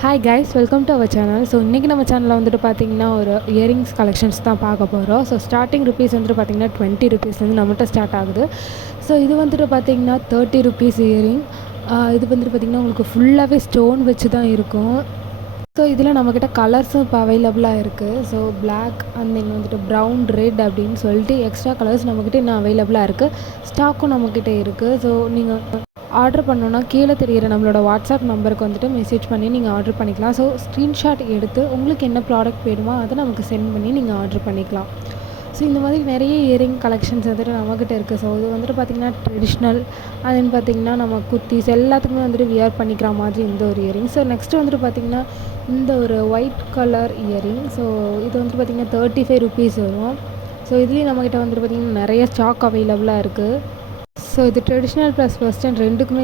Hi guys, welcome to our channel. So இன்றைக்கி நம்ம சேனலில் வந்துட்டு பார்த்திங்கன்னா ஒரு இயரிங்ஸ் கலெக்ஷன்ஸ் தான் பார்க்க போகிறோம். ஸோ ஸ்டார்டிங் ருபீஸ் வந்துட்டு பார்த்திங்கன்னா 20 ருபீஸ்லேருந்து நம்மகிட்ட ஸ்டார்ட் ஆகுது. ஸோ இது வந்துட்டு பார்த்திங்கன்னா 30 ருபீஸ் இயரிங். இது வந்துட்டு பார்த்திங்கன்னா உங்களுக்கு ஃபுல்லாகவே ஸ்டோன் வச்சு தான் இருக்கும். ஸோ இதில் நம்மக்கிட்ட கலர்ஸும் இப்போ அவைலபிளாக இருக்குது. ஸோ பிளாக் அண்ட் தென் வந்துட்டு ப்ரௌன், ரெட் அப்படின்னு சொல்லிட்டு எக்ஸ்ட்ரா கலர்ஸ் நம்மக்கிட்ட இன்னும் அவைலபிளாக இருக்குது. ஸ்டாக்கும் நம்மக்கிட்ட இருக்குது. ஸோ நீங்கள் ஆர்டர் பண்ணணுன்னா கீழே தெரிகிற நம்மளோட வாட்ஸ்அப் நம்பருக்கு வந்துட்டு மெசேஜ் பண்ணி நீங்கள் ஆர்டர் பண்ணிக்கலாம். ஸோ ஸ்க்ரீன்ஷாட் எடுத்து உங்களுக்கு என்ன ப்ராடக்ட் வேணுமோ அதை நமக்கு சென்ட் பண்ணி நீங்கள் ஆர்டர் பண்ணிக்கலாம். ஸோ இந்த மாதிரி நிறைய இயரிங் கலெக்ஷன்ஸ் வந்துட்டு நம்மக்கிட்ட இருக்குது. ஸோ இது வந்துட்டு பார்த்திங்கன்னா ட்ரெடிஷ்னல், அதுன்னு பார்த்திங்கன்னா நம்ம குர்த்திஸ் எல்லாத்துக்குமே வந்துட்டு வியர் பண்ணிக்கிற மாதிரி இந்த ஒரு இயரிங். ஸோ நெக்ஸ்ட்டு வந்துட்டு பார்த்திங்கன்னா இந்த ஒரு ஒயிட் கலர் இயரிங். ஸோ இது வந்துட்டு பார்த்திங்கன்னா 35 ருபீஸ் வரும். ஸோ இதுலேயும் நம்மக்கிட்ட வந்துட்டு பார்த்திங்கன்னா நிறைய ஸ்டாக் அவைலபிளாக இருக்குது. ஸோ இது ட்ரெடிஷ்னல் ப்ளஸ் வெஸ்டர்ன் ரெண்டுக்குமே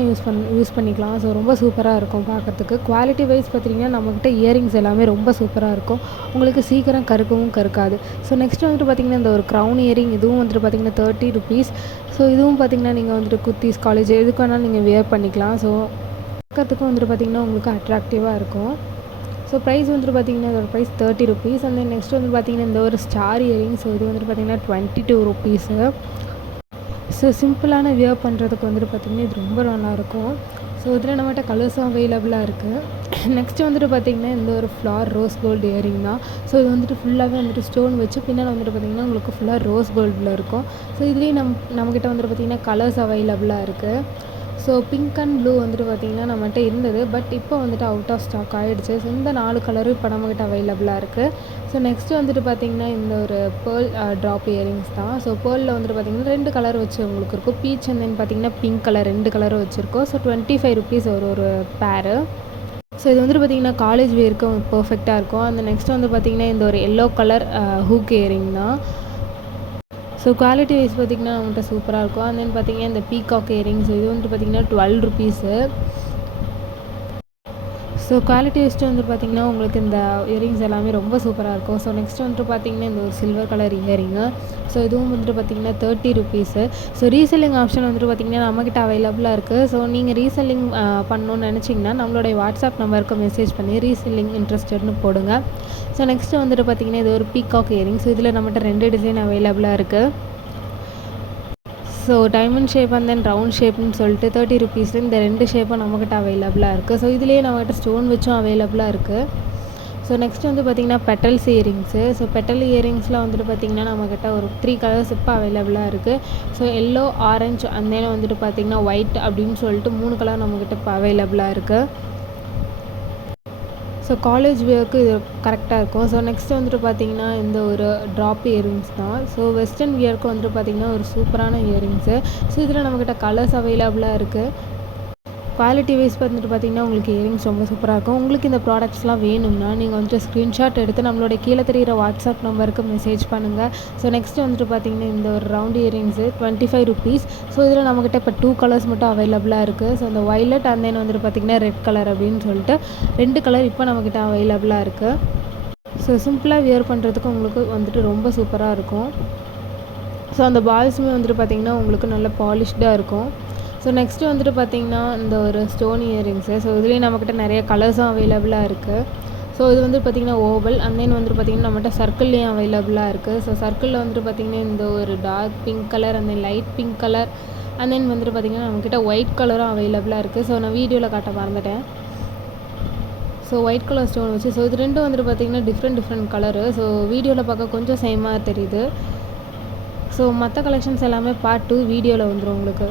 யூஸ் பண்ணிக்கலாம். ஸோ ரொம்ப சூப்பராக இருக்கும் பார்க்குறதுக்கு. குவாலிட்டி வைஸ் பார்த்திங்கன்னா நம்மக்கிட்ட இயரிங்ஸ் எல்லாமே ரொம்ப சூப்பராக இருக்கும். உங்களுக்கு சீக்கிரம் கருக்கவும் கருக்காது. ஸோ நெக்ஸ்ட்டு வந்துட்டு பார்த்திங்கன்னா இந்த ஒரு க்ரௌன் இயரிங், இதுவும் வந்துட்டு பார்த்திங்கன்னா 30 ருபீஸ். ஸோ இதுவும் பார்த்திங்கன்னா நீங்கள் வந்துட்டு குர்த்திஸ், காலேஜ் எதுக்கு வேணாலும் நீங்கள் வியர் பண்ணிக்கலாம். ஸோ பார்க்கறதுக்கும் வந்துட்டு பார்த்திங்கன்னா உங்களுக்கு அட்ராக்டிவாக இருக்கும். ஸோ ப்ரைஸ் வந்துட்டு பார்த்திங்கன்னா இதோட price 30 rupees. And then next வந்து பார்த்திங்கன்னா இந்த ஒரு ஸ்டார் இயரிங். ஸோ இது வந்துட்டு பார்த்திங்கன்னா 22 ருபீஸு. ஸோ சிம்பிளான வியர் பண்ணுறதுக்கு வந்துட்டு பார்த்திங்கன்னா இது ரொம்ப நல்லாயிருக்கும். ஸோ இதில் நம்மகிட்ட கலர்ஸும் அவைலபிளாக இருக்குது. நெக்ஸ்ட்டு வந்துட்டு பார்த்திங்கன்னா இந்த ஒரு ஃப்ளார் ரோஸ் கோல்டு இயரிங் தான். ஸோ இது வந்துட்டு ஃபுல்லாகவே வந்துட்டு ஸ்டோன் வச்சு பின்னால் வந்துட்டு பார்த்திங்கன்னா உங்களுக்கு ஃபுல்லாக ரோஸ் கோல்டில் இருக்கும். ஸோ இதுலேயும் நம்மக்கிட்ட வந்துட்டு பார்த்திங்கன்னா கலர்ஸ் அவைலபிளாக இருக்குது. ஸோ பிங்க் அண்ட் ப்ளூ வந்துட்டு பார்த்திங்கன்னா நம்மகிட்ட இருந்தது, பட் இப்போ வந்துட்டு அவுட் ஆஃப் ஸ்டாக் ஆகிடுச்சு. ஸோ இந்த 4 கலரும் இப்போ நம்மக்கிட்ட அவைலபிளாக இருக்குது. ஸோ நெக்ஸ்ட்டு வந்துட்டு பார்த்திங்கன்னா இந்த ஒரு பேர்ல் ட்ராப் இயரிங்ஸ் தான். ஸோ பேர்லில் வந்துட்டு பார்த்திங்கன்னா 2 கலர் வச்சு உங்களுக்கு இருக்கும். பீச் அண்ட் தென் பார்த்திங்கன்னா பிங்க் கலர் 2 கலரும் வச்சுருக்கோம். ஸோ 25 ருபீஸ் ஒரு பேரு. ஸோ இது வந்துட்டு பார்த்திங்கன்னா காலேஜ் வேருக்கு பர்ஃபெக்டாக இருக்கும். அந்த நெக்ஸ்ட்டு வந்து பார்த்திங்கன்னா இந்த ஒரு எல்லோ கலர் ஹூக் இயரிங் தான். ஸோ குவாலிட்டி வைஸ் பார்த்திங்கன்னா நம்மகிட்ட சூப்பராக இருக்கும். அண்ட் தென் பார்த்திங்கன்னா இந்த பீகாக் இயரிங்ஸ், இது வந்துட்டு பார்த்திங்கன்னா 12 ருபீஸு. ஸோ குவாலிட்டி வைஸ்ட்டு வந்துட்டு பார்த்திங்கன்னா உங்களுக்கு இந்த இயரிங்ஸ் எல்லாமே ரொம்ப சூப்பராக இருக்கும். ஸோ நெக்ஸ்ட்டு வந்துட்டு பார்த்திங்கன்னா இந்த ஒரு சில்வர் கலர் இயரிங்கு. ஸோ இதுவும் வந்துட்டு பார்த்திங்கன்னா 30 ருபீஸு. ஸோ ரீசெல்லிங் ஆப்ஷன் வந்துட்டு பார்த்திங்கன்னா நம்மக்கிட்ட அவைலபிளாக இருக்குது. ஸோ நீங்கள் ரீசெல்லிங் பண்ணணுன்னு நினச்சிங்கன்னா நம்மளுடைய வாட்ஸ்அப் நம்பருக்கு மெசேஜ் பண்ணி ரீசெல்லிங் இன்ட்ரெஸ்டட்னு போடுங்க. ஸோ நெக்ஸ்ட்டு வந்துட்டு பார்த்திங்கன்னா இது ஒரு பீகாக் இயரிங். ஸோ இதில் நம்மகிட்ட 2 டிசைன் அவைலபிளாக இருக்குது. So diamond shape and then round ஷேப்னு சொல்லிட்டு 30 ருபீஸு இந்த 2 ஷேப்பும் நம்மக்கிட்ட அவைலபிளாக இருக்குது. ஸோ இதுலேயே நம்மக்கிட்ட ஸ்டோன் வச்சும் அவைலபிளாக இருக்குது. ஸோ நெக்ஸ்ட் வந்து பார்த்திங்கன்னா பெட்டல்ஸ் இயரிங்ஸு. ஸோ பெட்டல் இயரிங்ஸில் வந்துட்டு பார்த்திங்கன்னா நம்மக்கிட்ட ஒரு 3 கலர்ஸ் இப்போ அவைலபிளாக இருக்குது. So yellow, orange and then வந்துட்டு பார்த்திங்கன்னா ஒயிட் அப்படின்னு சொல்லிட்டு 3 கலர் நம்மக்கிட்ட இப்போ அவைலபிளாக இருக்குது. ஸோ காலேஜ் வியருக்கு இது கரெக்டாக இருக்கும். ஸோ நெக்ஸ்ட்டு வந்துட்டு பார்த்திங்கன்னா இந்த ஒரு ட்ராப் இயரிங்ஸ் தான். ஸோ வெஸ்டர்ன் வியருக்கு வந்துட்டு பார்த்திங்கன்னா ஒரு சூப்பரான இயரிங்ஸு. ஸோ இதில் நம்மக்கிட்ட கலர்ஸ் அவைலபிளாக இருக்குது. குவாலிட்டி வைஸ் வந்துட்டு பார்த்திங்கன்னா உங்களுக்கு இயரிங்ஸ் ரொம்ப சூப்பராக இருக்கும். உங்களுக்கு இந்த ப்ராடக்ட்ஸ்லாம் வேணும்னா நீங்கள் வந்துட்டு ஸ்க்ரீன்ஷாட் எடுத்து நம்மளோட கீழே தெரிகிற வாட்ஸ்அப் நம்பருக்கு மெசேஜ் பண்ணுங்கள். ஸோ நெக்ஸ்ட்டு வந்துட்டு பார்த்திங்கன்னா இந்த ஒரு ரவுண்ட் இயரிங்ஸு 25 ருபீஸ். ஸோ இதில் நம்மக்கிட்ட இப்போ 2 கலர்ஸ் மட்டும் அவைலபிளாக இருக்குது. ஸோ இந்த வைலட் அண்ட் தென் வந்துட்டு பார்த்திங்கன்னா ரெட் கலர் அப்படின்னு சொல்லிட்டு 2 கலர் இப்போ நம்மக்கிட்ட அவைலபிளாக இருக்குது. ஸோ சிம்பிளாக வியர் பண்ணுறதுக்கு உங்களுக்கு வந்துட்டு ரொம்ப சூப்பராக இருக்கும். ஸோ அந்த பால்ஸுமே வந்துட்டு பார்த்திங்கன்னா உங்களுக்கு நல்ல பாலிஷ்டாக இருக்கும். ஸோ நெக்ஸ்ட்டு வந்துட்டு பார்த்திங்கன்னா இந்த ஒரு ஸ்டோன் இயரிங்ஸு. ஸோ இதுலேயும் நம்மக்கிட்ட நிறைய கலர்ஸும் அவைலபிளாக இருக்குது. ஸோ இது வந்து பார்த்திங்கன்னா ஓவல் அண்ட் தென் வந்துட்டு பார்த்திங்கன்னா நம்மகிட்ட சர்க்கிள்லேயும் அவைலபிளாக இருக்குது. ஸோ சர்க்கிளில் வந்துட்டு பார்த்திங்கன்னா இந்த ஒரு dark pink colour and then light pink colour and then வந்துட்டு பார்த்திங்கன்னா நம்மக்கிட்ட ஒயிட் கலரும் அவைலபிளாக இருக்குது. ஸோ நான் வீடியோவில் காட்ட மறந்துட்டேன். ஸோ ஒயிட் கலர் ஸ்டோன் வச்சு. ஸோ இது ரெண்டும் வந்துட்டு பார்த்திங்கன்னா டிஃப்ரெண்ட் கலரு. ஸோ வீடியோவில் பார்க்க கொஞ்சம் சேமாக தெரியுது. ஸோ மற்ற கலெக்ஷன்ஸ் எல்லாமே பார்ட் 2 வீடியோவில் வந்துடும் உங்களுக்கு.